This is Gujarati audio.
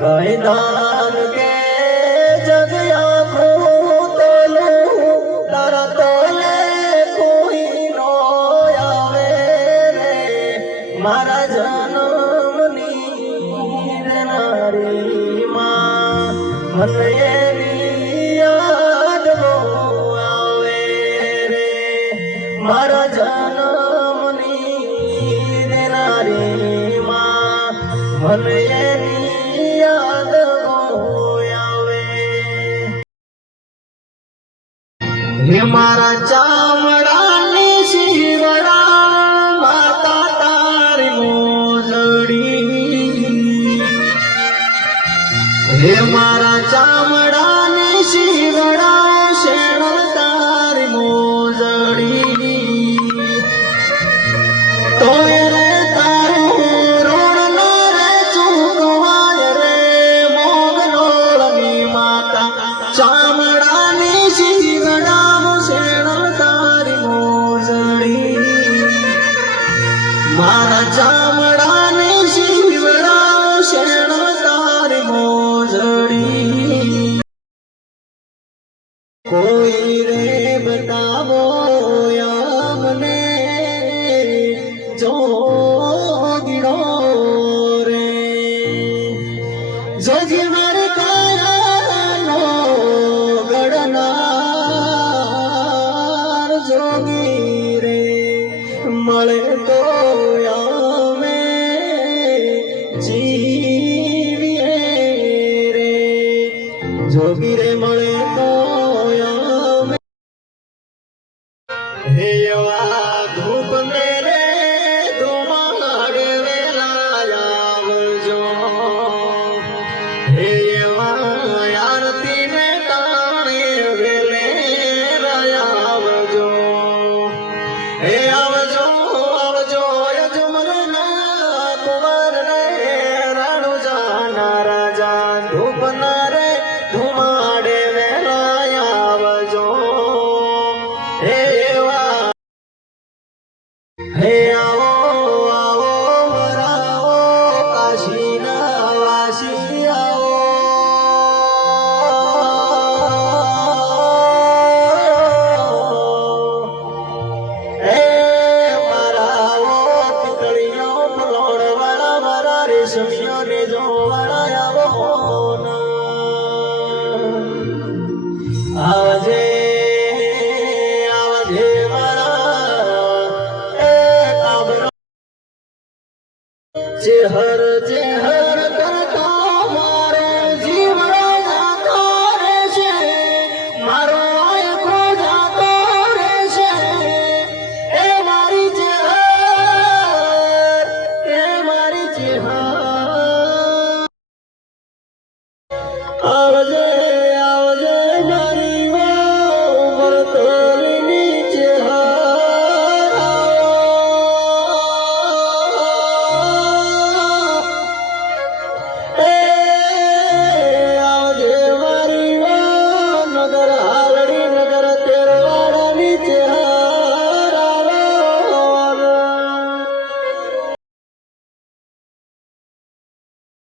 કઈ દાન કે જગ્યા ખોતેલું તારા તોલે કોઈ નો આવે રે મારા જન્મની નારી માં મને એની યાદ નો આવે રે મારા જન્મની નારી માં મને એની યાદ નો આવે હે મારા ચામડાની શિવડા માતા તારી મોજડી હે મારા ચામડાની શિવડા શેણ તારી મોજડી તોય રે તારું ઋણ રે ચૂકવાય રે મોગલોળની માતા ચામડાની શિવડા મારા ચામડાની શિવડા શેણ તારી મોજડી કોઈ રે બતાવો મને જોગીડો રે જોગી મારે કાયાનો ગડનાર જોગી રે મળે તો જોગી રે મળે તો હે એવા ધૂપ મેરે ધુમાડ વેલા આવજો હે એવા આરતી ને તાણે વેલે આવજો હે આવજો આવજો યજમના કુંવર રે રાણુ જાના રાજા ધૂપ ના રે ધુમાડે વેલા આવજો હે આવો આવો વરાવો કાશીના વાસી આવો હે મારાવો પિતળીઓ ફલોડ વાળા મારા રેશમીઓ ને જોવાળા આવો આવજે આવજે ચેહર ચેહર કરતો મારો જીવ જાતો રહેશે મારો આંખો જાતો રહેશે એ મારી ચેહર આવજે આવજે મારી ઉમર તો